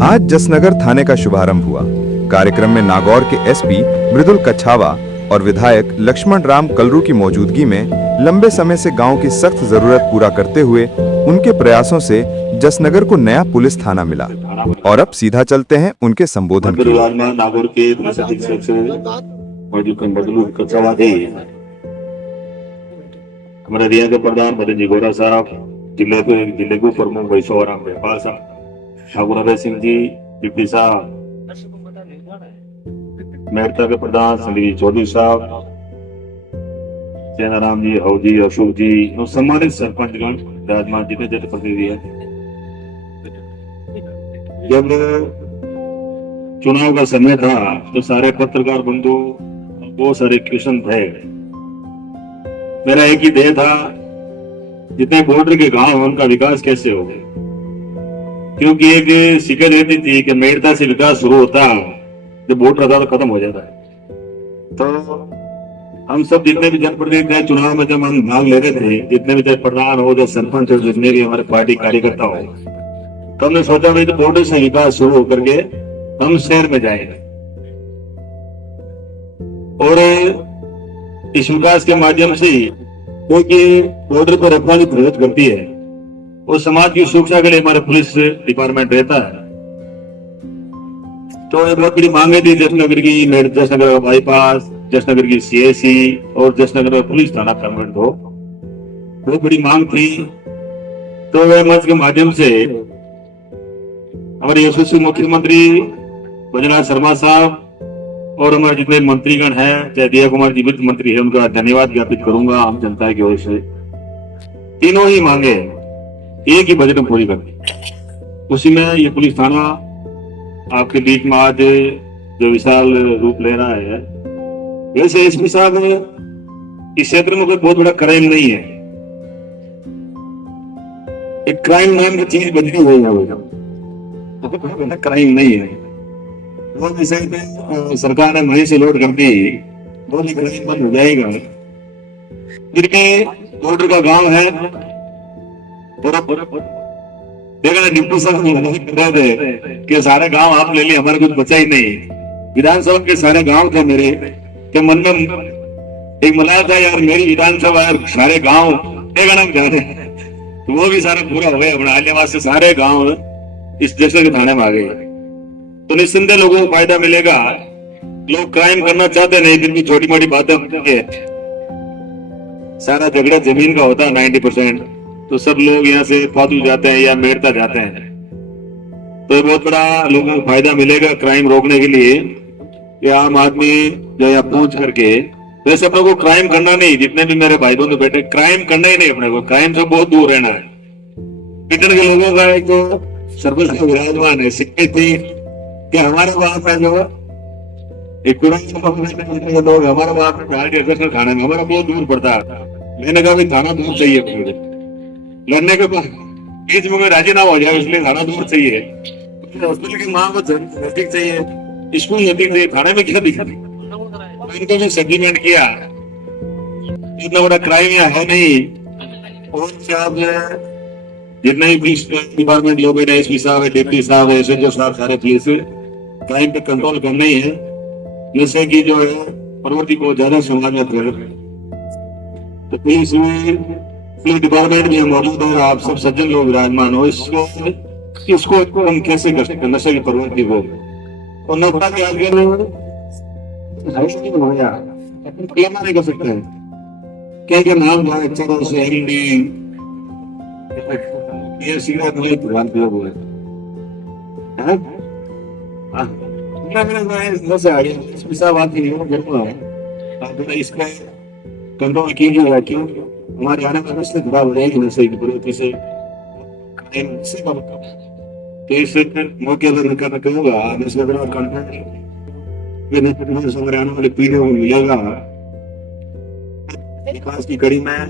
आज जसनगर थाने का शुभारंभ हुआ। कार्यक्रम में नागौर के एसपी मृदुल कछावा और विधायक लक्ष्मण राम कलरू की मौजूदगी में लंबे समय से गांव की सख्त जरूरत पूरा करते हुए उनके प्रयासों से जसनगर को नया पुलिस थाना मिला। और अब सीधा चलते हैं उनके संबोधन की ओर। नागौर के मृदुल कछावा थे, हमारे रिया के प्रधान मदन जी गोरा साहब, जिले को प्रमुख वैश्वराम व्यापार साहब, ठाकुर अभय सिंह जी डिप्टी साहब, मेहता के प्रधान संदीप चौधरी साहब, जैनाराम जी, हौजी, अशोक जी और सम्मानित सरपंचगण, विराजमान जितने जनप्रतिनिधि हैं। जब चुनाव का समय था तो सारे पत्रकार बंधु, बहुत सारे क्वेश्चन थे। मेरा एक ही ध्येय था, जितने बॉर्डर के गांव हैं उनका विकास कैसे होगा, क्योंकि एक शिकायत रहती थी कि मेड़ता से विकास शुरू होता जब वोट रहता तो खत्म हो जाता है। तो हम सब जितने भी जनप्रतिनिधि थे, चुनाव में जब हम भाग ले रहे थे, जितने भी चाहे प्रधान हो, चाहे सरपंच हो, जितने भी हमारे पार्टी कार्यकर्ता हो, तो हमने सोचा भाई तो बॉर्डर से विकास शुरू होकर के हम शहर में जाएंगे और इस विकास के माध्यम से, क्योंकि बॉर्डर पर अपराधी प्रगत करती है और समाज की सुरक्षा के लिए हमारे पुलिस डिपार्टमेंट रहता है। तो एक बहुत बड़ी मांगे थी जसनगर की, जसनगर का बाईपास, जसनगर की सीएससी और जसनगर का पुलिस थाना कन्वर्ट हो, बहुत बड़ी मांग थी। तो वह मंच के माध्यम से हमारे यशस्वी मुख्यमंत्री बैजनाथ शर्मा साहब और हमारे जितने मंत्रीगण हैं, चाहे दिया कुमार जी वित्त मंत्री है, उनका धन्यवाद ज्ञापित करूंगा आम जनता की ओर से। तीनों ही मांगे एक ही बजट में पूरी करनी, उसी में ये पुलिस थाना आपके बीच में आज जो विशाल रूप ले रहा है। वैसे एसपी साहब, इस क्षेत्र में कोई बहुत बड़ा क्राइम नहीं है, एक क्राइम नाम की चीज बदली हुई है, क्राइम नहीं है वो विषय पे सरकार ने वहीं से लोड कर दी, वो क्राइम बंद हो जाएगा। जिनके बॉर्डर का गांव है, देखा ना डिप्टी साहब कह रहे थे कि सारे गांव आप ले लिए, हमारे कुछ बचा ही नहीं। विधानसभा के सारे गांव थे मेरे के मन में एक मलाया था, यार मेरी विधानसभा यार सारे गांव देखा ना जा रहे, तो वो भी सारा पूरा हो गया। अपना आलियाबाद से सारे गांव इस जैसे के थाने में आ गए, तो निस्संदेह लोगों को फायदा मिलेगा। लोग क्राइम करना चाहते नहीं, जिनकी छोटी मोटी बातें होती है, सारा झगड़ा जमीन का होता है 90%, तो सब लोग यहाँ से फातू जाते हैं या मेड़ता जाते हैं। तो ये बहुत बड़ा लोगों को फायदा मिलेगा क्राइम रोकने के लिए कि आम आदमी जो यहाँ पहुंच करके, वैसे अपने को क्राइम करना नहीं, जितने भी मेरे भाई बंधु बैठे, क्राइम करना ही नहीं, अपने को क्राइम से बहुत दूर रहना है। पिटन के लोगों का एक तो सर्वस्व विराजमान है, सिक्के थी कि हमारे वहां पे जो एक लोग हमारे वहां पे थाना में हमारा बहुत दूर पड़ता है। मैंने कहा थाना दूर चाहिए, लड़ने के बाद बीच में राजीनामा हो जाए, इसलिए थाना दूर चाहिए। हॉस्पिटल की मांग को नजदीक चाहिए, स्कूल नजदीक चाहिए, थाने में क्या दिखा, इनको भी सेटलमेंट किया। इतना बड़ा क्राइम यहाँ है नहीं। और क्या जितने भी पुलिस डिपार्टमेंट लोग हैं, एसपी साहब है, डिप्टी साहब है, एसएचओ साहब, सारे पुलिस क्राइम पे कंट्रोल करना ही है। जैसे कि जो है प्रवृत्ति को ज्यादा समाज में कर, तो पुलिस डिपार्टमेंट में मौजूद है, आप सब सज्जन लोग विराजमान हो। इसको हम कैसे कर सकते हैं, नशे की प्रवृत्ति को और नफा के आगे नहीं कर सकते हैं। क्या नाम जो है चलो से ये सीधा नहीं भगवान पे बोले हैं। से आगे साहब आती है, इसका कंट्रोल कीजिएगा, क्यों हमारे आने वाले से जुड़ा हो जाएगी नशे की प्रवृत्ति से। तो इस मौके पर मैं कहूँगा हमारे आने वाले पीढ़ी को मिलेगा विकास की कड़ी में।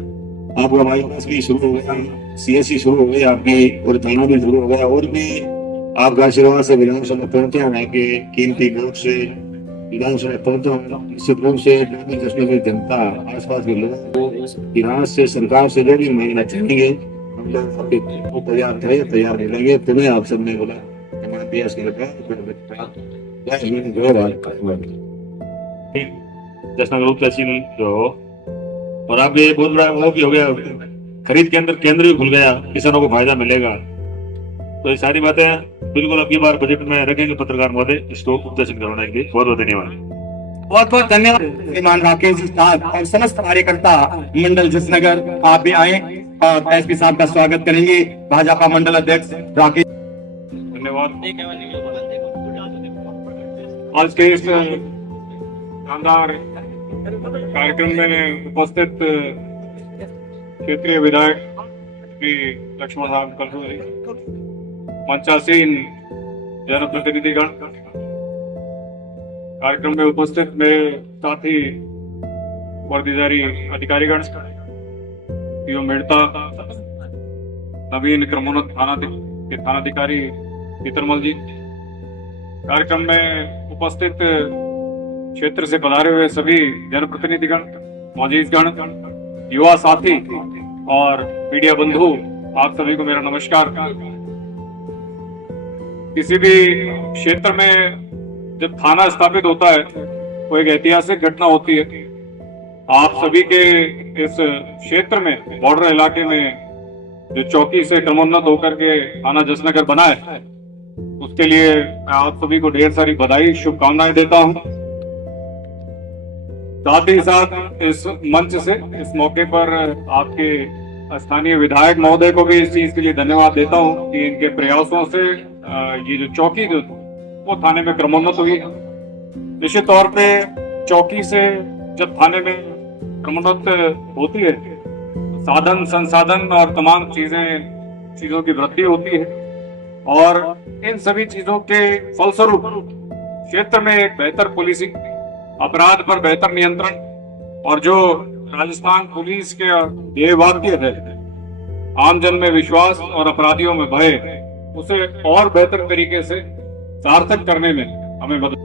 आपका बाईपास भी शुरू हो गया, सीएससी शुरू हो गई आपकी, और थाना भी शुरू हो गया, और भी आपका आशीर्वाद से विधानसभा पहुंचे हैं कि कीमती वोट से विधानसभा पहुंचा। निश्चित रूप से जसनगर जनता, आसपास के लोगों को राज से, सरकार से जो भी मांगना चाहेंगे, हम लोग तैयार थे, तैयार मिलेंगे। तुम्हें आप सबने बोला दिया इसके लिए जय हिंद जय भारत। जसनगर उप तहसील जो हो, और अब ये बहुत बड़ा वो भी हो गया, खरीद केंद्र भी खुल गया, किसानों को फायदा मिलेगा। तो ये सारी बातें बिल्कुल अब की बार बजट में रखेंगे पत्रकार महोदय, इसको उप तहसील करवाने के लिए बहुत बहुत धन्यवाद। बहुत बहुत धन्यवाद श्रीमान राकेश जी साहब और समस्त कार्यकर्ता मंडल जसनगर, आप भी आए और एसपी साहब का स्वागत करेंगे। भाजपा मंडल अध्यक्ष राकेश। धन्यवाद। आज के इस शानदार कार्यक्रम में उपस्थित क्षेत्रीय विधायक श्री लक्ष्मण राम कलरू जी, मंचासीन जनप्रतिनिधिगण, कार्यक्रम में उपस्थित मेरे साथी वर्दीधारी अधिकारीगण, पीओ मेड़ता, नवीन क्रमोन्नत थानाधिकारी पीतरमल जी, कार्यक्रम में उपस्थित क्षेत्र से पधारे हुए सभी जनप्रतिनिधिगण, मौजूदगण, युवा साथी और मीडिया बंधु, आप सभी को मेरा नमस्कार। किसी भी क्षेत्र में जब थाना स्थापित होता है वो एक ऐतिहासिक घटना होती है। आप सभी के इस क्षेत्र में, बॉर्डर इलाके में जो चौकी से क्रमोन्नत होकर के थाना जसनगर बना है, उसके लिए मैं आप सभी को ढेर सारी बधाई, शुभकामनाएं देता हूं। साथ ही साथ इस मंच से, इस मौके पर आपके स्थानीय विधायक महोदय को भी इस चीज के लिए धन्यवाद देता हूं कि इनके प्रयासों से ये जो चौकी वो थाने में क्रमोन्नत हुई है। निश्चित तौर पे चौकी से जब थाने में क्रमोन्नत होती है, साधन संसाधन और तमाम चीजों की वृद्धि होती है, और इन सभी चीजों के फलस्वरूप क्षेत्र में एक बेहतर पुलिसिंग, अपराध पर बेहतर नियंत्रण, और जो राजस्थान पुलिस के ध्येय वाक्य है आमजन में विश्वास और अपराधियों में भय, उसे और बेहतर तरीके से सार्थक करने में हमें मदद